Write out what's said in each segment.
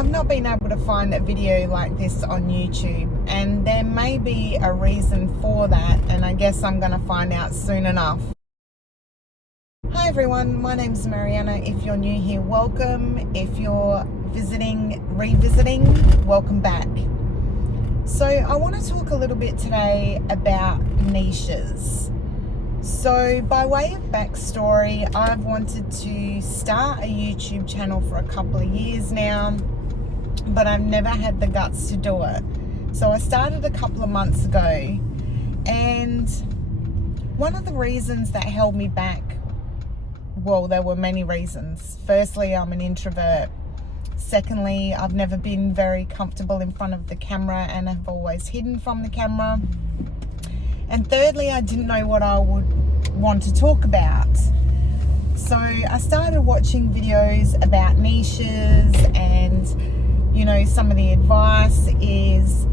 I've not been able to find a video like this on YouTube, and there may be a reason for that, and I guess I'm going to find out soon enough. Hi everyone, my name's Mariana. If you're new here, welcome. If you're revisiting, welcome back. So I want to talk a little bit today about niches. So by way of backstory, I've wanted to start a YouTube channel for a couple of years now, but I've never had the guts to do it. So I started a couple of months ago, and one of the reasons that held me back, well, there were many reasons. Firstly, I'm an introvert. Secondly, I've never been very comfortable in front of the camera and have always hidden from the camera. And thirdly, I didn't know what I would want to talk about. So I started watching videos about niches, and you know, some of the advice is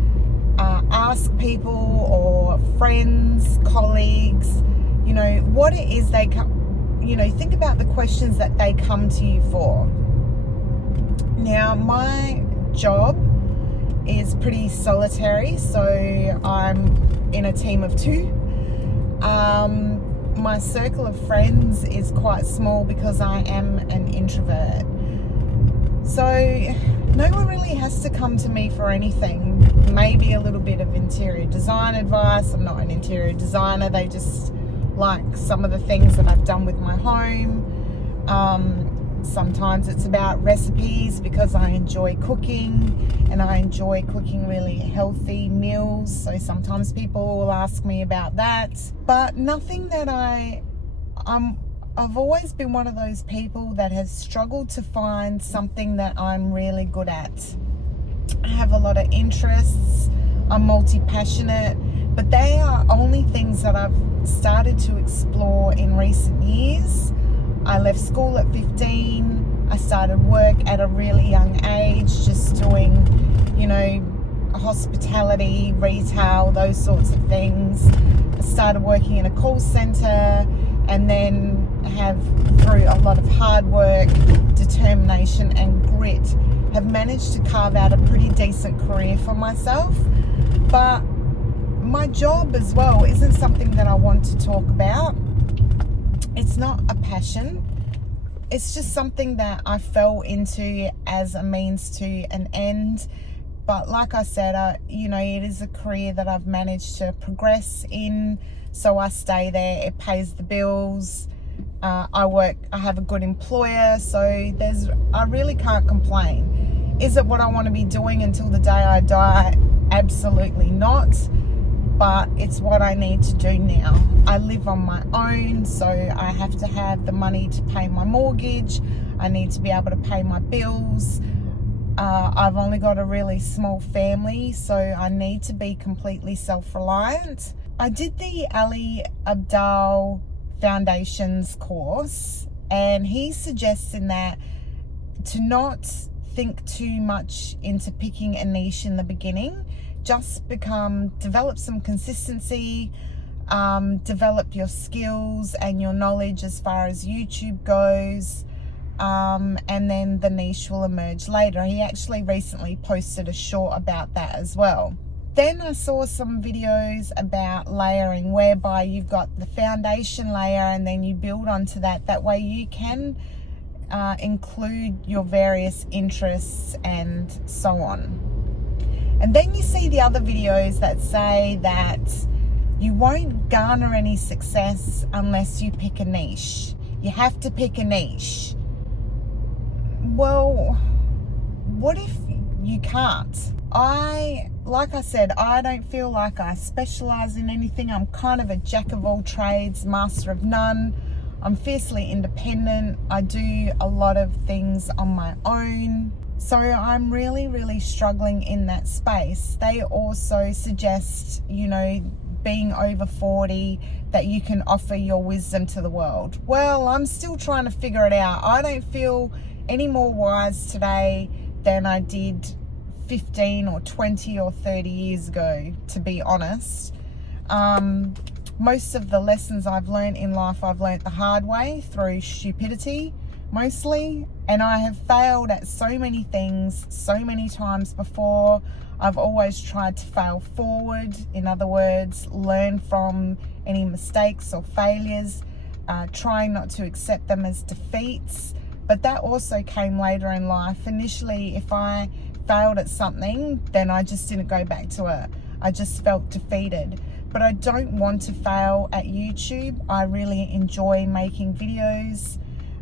ask people or friends, colleagues, you know, what it is they come, you know, think about the questions that they come to you for. Now, my job is pretty solitary, so I'm in a team of two. My circle of friends is quite small because I am an introvert. So no one really has to come to me for anything. Maybe a little bit of interior design advice. I'm not an interior designer. They just like some of the things that I've done with my home. Sometimes it's about recipes because I enjoy cooking, and I enjoy cooking really healthy meals. So sometimes people will ask me about that, but nothing that I've always been one of those people that has struggled to find something that I'm really good at. I have a lot of interests. I'm multi-passionate, but they are only things that I've started to explore in recent years. I left school at 15. I started work at a really young age, just doing, you know, hospitality, retail, those sorts of things. I started working in a call center, and then have, through a lot of hard work, determination and grit, have managed to carve out a pretty decent career for myself. But my job as well isn't something that I want to talk about. It's not a passion. It's just something that I fell into as a means to an end. But like I said, you know, it is a career that I've managed to progress in. So I stay there. It pays the bills. I have a good employer. So I really can't complain. Is it what I want to be doing until the day I die? Absolutely not. But it's what I need to do now. I live on my own, so I have to have the money to pay my mortgage. I need to be able to pay my bills. I've only got a really small family, so I need to be completely self-reliant. I did the Ali Abdaal Foundations course, and he suggests in that to not think too much into picking a niche in the beginning. Just develop some consistency, develop your skills and your knowledge as far as YouTube goes, and then the niche will emerge later. He actually recently posted a short about that as well. Then I saw some videos about layering, whereby you've got the foundation layer and then you build onto that. That way you can include your various interests and so on. And then you see the other videos that say that you won't garner any success unless you pick a niche. You have to pick a niche. Well, what if you can't? Like I said, I don't feel like I specialize in anything. I'm kind of a jack of all trades, master of none. I'm fiercely independent. I do a lot of things on my own. So I'm really, really struggling in that space. They also suggest, you know, being over 40, that you can offer your wisdom to the world. Well, I'm still trying to figure it out. I don't feel any more wise today than I did 15 or 20 or 30 years ago, to be honest. Most of the lessons I've learned in life, I've learned the hard way through stupidity, mostly, and I have failed at so many things so many times before. I've always tried to fail forward. In other words, learn from any mistakes or failures, trying not to accept them as defeats. But that also came later in life. Initially, if I failed at something, then I just didn't go back to it. I just felt defeated. But I don't want to fail at YouTube. I really enjoy making videos.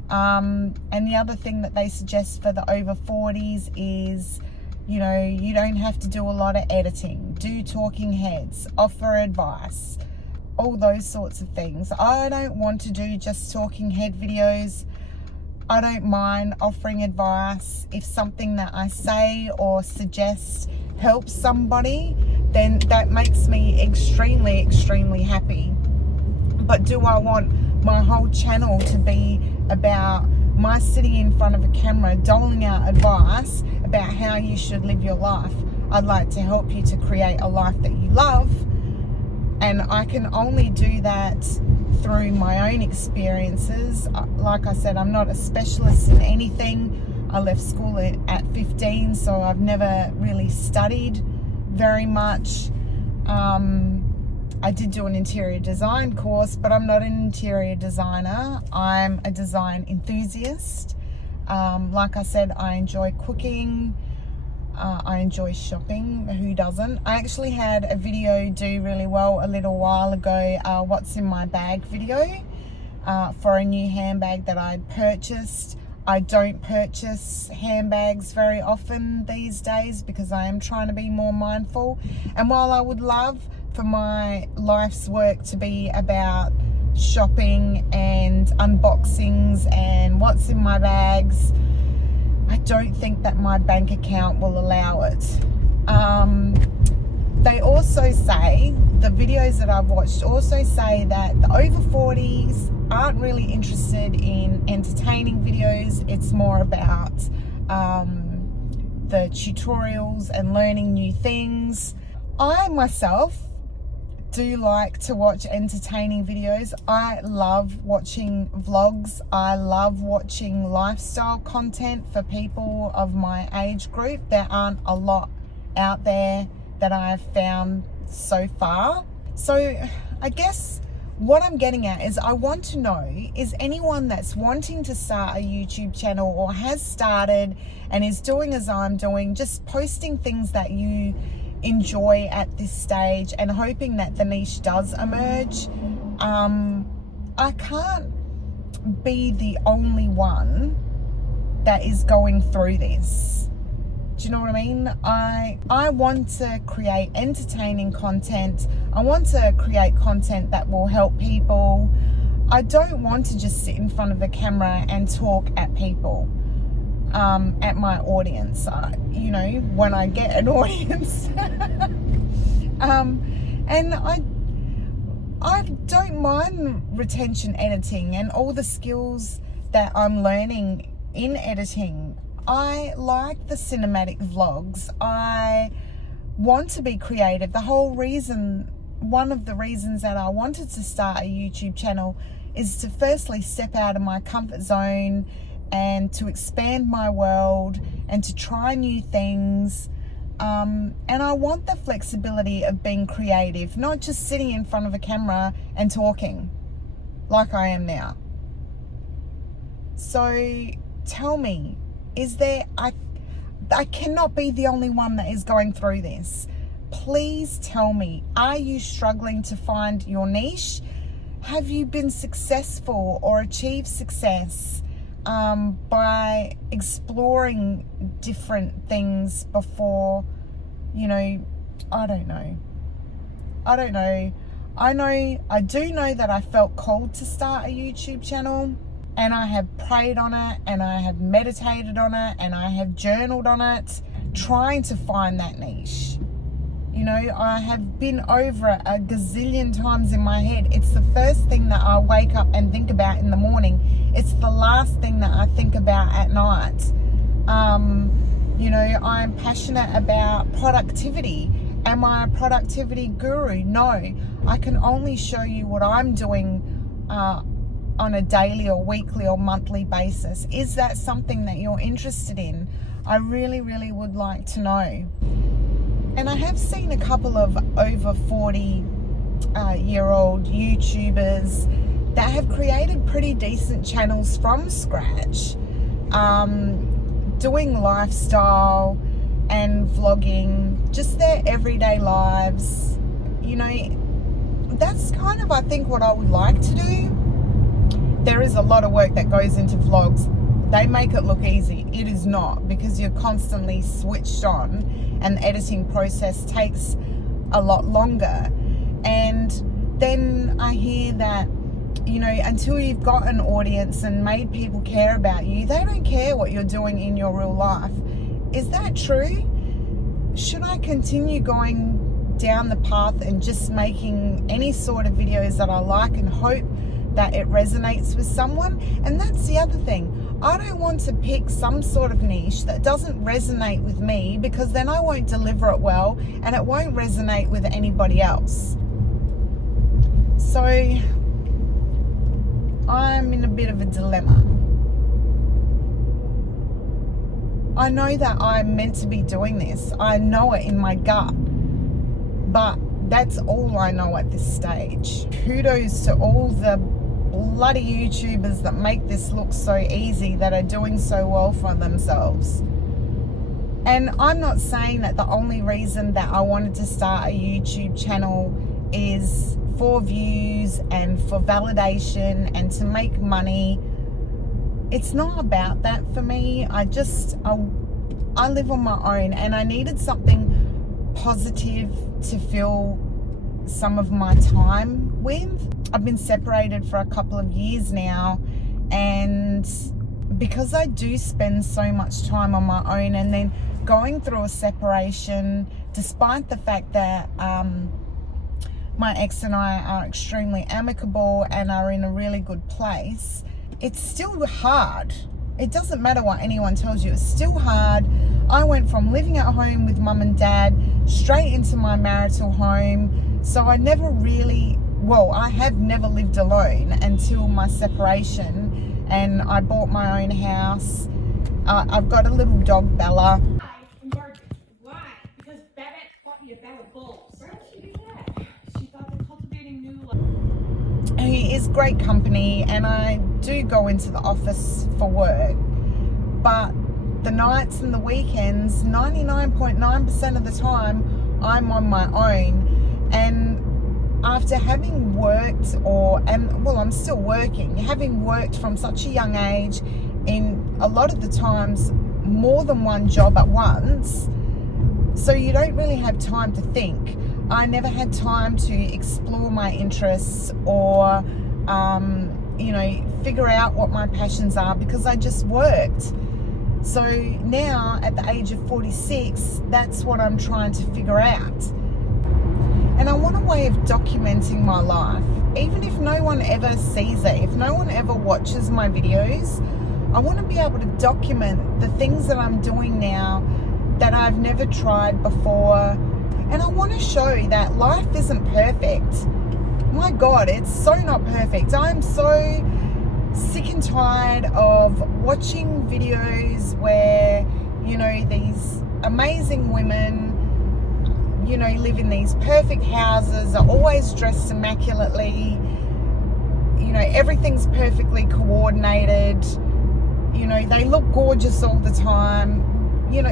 And the other thing that they suggest for the over 40s is, you know, you don't have to do a lot of editing. Do talking heads, offer advice, all those sorts of things. I don't want to do just talking head videos. I don't mind offering advice. If something that I say or suggest helps somebody, then that makes me extremely, extremely happy. But do I want my whole channel to be about my sitting in front of a camera doling out advice about how you should live your life? I'd like to help you to create a life that you love, and I can only do that through my own experiences. Like I said, I'm not a specialist in anything. I left school at 15, so I've never really studied very much. I did do an interior design course, but I'm not an interior designer. I'm a design enthusiast. Like I said, I enjoy cooking. I enjoy shopping. Who doesn't? I actually had a video do really well a little while ago, what's in my bag video, for a new handbag that I'd purchased. I don't purchase handbags very often these days because I am trying to be more mindful. And while I would love for my life's work to be about shopping and unboxings and what's in my bags, I don't think that my bank account will allow it. They also say, the videos that I've watched also say that the over 40s aren't really interested in entertaining videos. It's more about the tutorials and learning new things. I myself do like to watch entertaining videos. I love watching vlogs. I love watching lifestyle content for people of my age group. There aren't a lot out there that I've found so far. So I guess what I'm getting at is I want to know, is anyone that's wanting to start a YouTube channel or has started and is doing as I'm doing, just posting things that you enjoy at this stage and hoping that the niche does emerge. I can't be the only one that is going through this. Do you know what I mean? I want to create entertaining content. I want to create content that will help people. I don't want to just sit in front of a camera and talk at people, at my audience, you know, when I get an audience. And I don't mind retention editing and all the skills that I'm learning in editing. I like the cinematic vlogs. I want to be creative. The whole reason, one of the reasons that I wanted to start a YouTube channel is to firstly step out of my comfort zone and to expand my world and to try new things. And I want the flexibility of being creative, not just sitting in front of a camera and talking like I am now. So tell me, is there, I cannot be the only one that is going through this. Please tell me, are you struggling to find your niche? Have you been successful or achieved success by exploring different things before, you know, I don't know. I do know that I felt called to start a YouTube channel, and I have prayed on it, and I have meditated on it, and I have journaled on it, trying to find that niche. You know, I have been over it a gazillion times in my head. It's the first thing that I wake up and think about in the morning. It's the last thing that I think about at night. You know, I'm passionate about productivity. Am I a productivity guru? No. I can only show you what I'm doing on a daily or weekly or monthly basis? Is that something that you're interested in? I really, really would like to know. And I have seen a couple of over 40-year-old YouTubers that have created pretty decent channels from scratch, doing lifestyle and vlogging, just their everyday lives. You know, that's kind of, I think, what I would like to do. There is a lot of work that goes into vlogs. They make it look easy. It is not, because you're constantly switched on and the editing process takes a lot longer. And then I hear that, you know, until you've got an audience and made people care about you, they don't care what you're doing in your real life. Is that true? Should I continue going down the path and just making any sort of videos that I like and hope that it resonates with someone? And that's the other thing. I don't want to pick some sort of niche that doesn't resonate with me, because then I won't deliver it well and it won't resonate with anybody else. So I'm in a bit of a dilemma. I know that I'm meant to be doing this. I know it in my gut. But that's all I know at this stage. Kudos to all the bloody YouTubers that make this look so easy, that are doing so well for themselves. And I'm not saying that the only reason that I wanted to start a YouTube channel is for views and for validation and to make money. It's not about that for me. I live on my own, and I needed something positive to fill some of my time with. I've been separated for a couple of years now, and because I do spend so much time on my own, and then going through a separation, despite the fact that my ex and I are extremely amicable and are in a really good place, it's still hard. It doesn't matter what anyone tells you, it's still hard. I went from living at home with mum and dad straight into my marital home. So I never really, I have never lived alone until my separation, and I bought my own house. I've got a little dog, Bella. Why? Because Babette bought me a bag of bulbs. Why did she do that? She thought they're cultivating new life. He is great company, and I do go into the office for work, but the nights and the weekends, 99.9% of the time, I'm on my own. And after having worked, I'm still working, having worked from such a young age, in a lot of the times more than one job at once, so you don't really have time to think. I never had time to explore my interests or figure out what my passions are, because I just worked. So now at the age of 46, that's what I'm trying to figure out. And I want a way of documenting my life, even if no one ever sees it, if no one ever watches my videos. I want to be able to document the things that I'm doing now that I've never tried before. And I want to show that life isn't perfect. My God, it's so not perfect. I'm so sick and tired of watching videos where, these amazing women, live in these perfect houses, are always dressed immaculately, everything's perfectly coordinated, they look gorgeous all the time,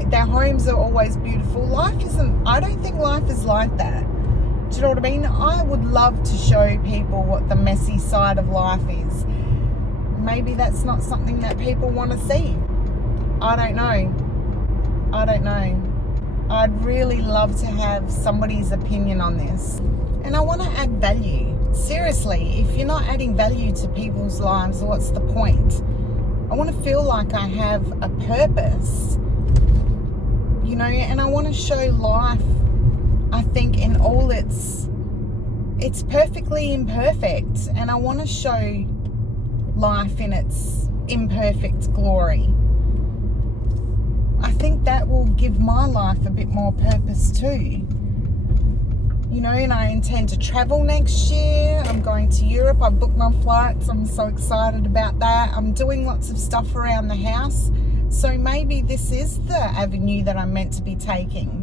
their homes are always beautiful. I don't think life is like that. Do you know what I mean? I would love to show people what the messy side of life is. Maybe that's not something that people want to see. I don't know. I'd really love to have somebody's opinion on this. And I want to add value. Seriously, if you're not adding value to people's lives, what's the point? I want to feel like I have a purpose, and I want to show life, I think, in all it's perfectly imperfect, and I want to show life in its imperfect glory. I think that will give my life a bit more purpose too. you know, and I intend to travel next year. I'm going to Europe. I booked my flights. I'm so excited about that. I'm doing lots of stuff around the house. So maybe this is the avenue that I'm meant to be taking.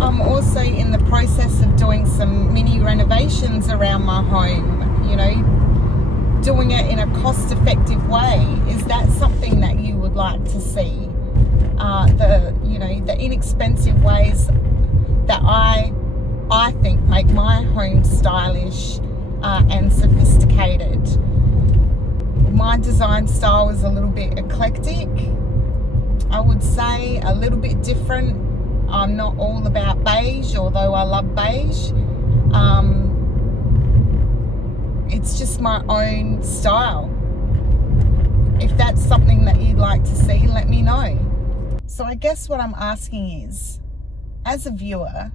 I'm also in the process of doing some mini renovations around my home, you know, doing it in a cost-effective way. Is that something that you would like to see? The inexpensive ways that I think make my home stylish and sophisticated. My design style is a little bit eclectic, I would say, a little bit different. I'm not all about beige, although I love beige. It's just my own style. If that's something that you'd like to see, let me know. So I guess what I'm asking is, as a viewer,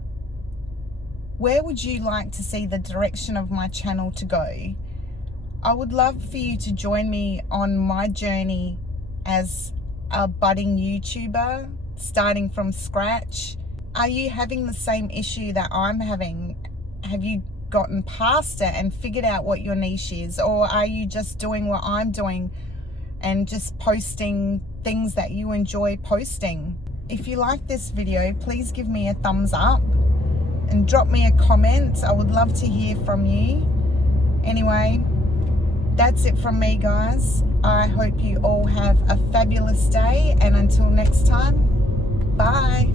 where would you like to see the direction of my channel to go? I would love for you to join me on my journey as a budding YouTuber, starting from scratch. Are you having the same issue that I'm having? Have you gotten past it and figured out what your niche is? Or are you just doing what I'm doing and just posting things that you enjoy posting? If you like this video, please give me a thumbs up and drop me a comment. I would love to hear from you. Anyway, that's it from me, guys. I hope you all have a fabulous day, and until next time, bye.